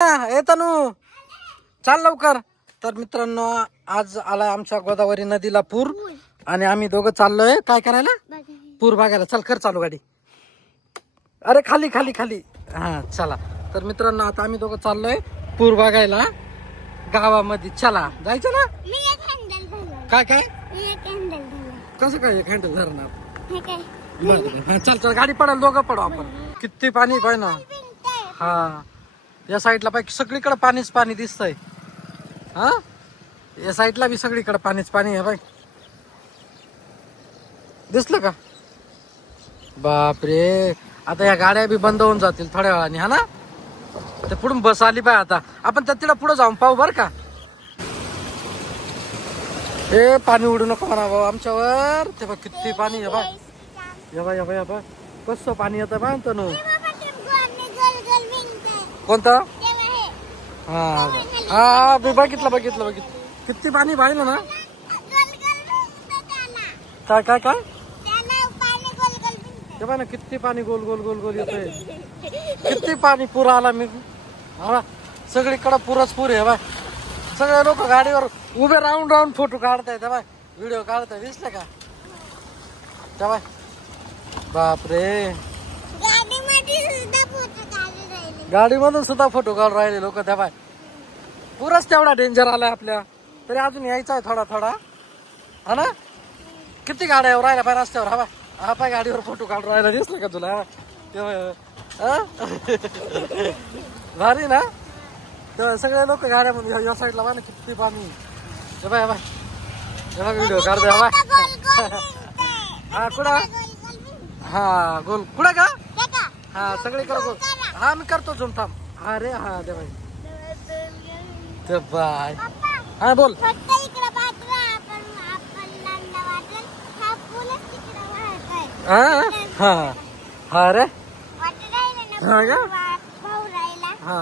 तनू चाल लवकर. तर मित्रांनो आज आलाय आमच्या गोदावरी नदीला पूर आणि आम्ही दोघं चाललोय काय करायला, पूर बघायला. चल कर चालू गाडी. अरे खाली खाली खाली. हा चला. तर मित्रांनो आता आम्ही दोघं चाललोय पूर बघायला गावामध्ये. चला जायचं ना. काय काय कसं काय हँडल धरणार. चल चल गाडी पडाल, दोघं पडू आपण. किती पाणी पाय ना. हा या साईडला पाय सगळीकडे पाणीच पाणी दिसतंय. हा या साईडला बी सगळीकडे पाणीच पाणी आहे बाई. दिसलं का. बापरे आता या गाड्या बी बंद होऊन जातील थोड्या वेळाने. हा ना ते पुढून बस आली पाय. आता आपण त्या तिला पुढे जाऊन पाहू बर का. ए पाणी उडू नको म्हणा भाऊ आमच्यावर. ते बघ किती पाणी आहे बाय. या बाय बाय कसं पाणी येतं बाय तनू. कोणतं. हा हा बघितलं बघितलं बघितलं किती पाणी पाहिलं ना. काय काय काय ते ना किती पाणी गोल गोल गोल गोल येतंय. किती पाणी पूर आला. मी सगळीकडे पुरच पूर आहे बाय. सगळे लोक गाडीवर उभे राहून राहून फोटो काढतायत बाय, व्हिडिओ काढताय. दिसलं का त्या बाय. बापरे गाडीमधून सुद्धा फोटो काढून राहिले लोक. त्या बाय पुरच तेवढा डेंजर आलाय आपल्या. तरी अजून यायचा आहे थोडा थोडा. हा ना किती गाड्या राहिल्या पाय रस्त्यावर. हा बाय हा पाय गाडीवर फोटो काढून राहिला. दिसलं का तुला. भारी ना. सगळे लोक गाड्यामध्ये या साईडला बा ना किती पाणी. बाय बाय व्हिडिओ काढतोय बाय. हा कुठं. हा गोल कुठं का. हा सगळीकडे गोल. हा मी करतो झूम थांब. हा रे हा दे बाई ते बाय. हा बोल. हा हा हा रे हा का. हा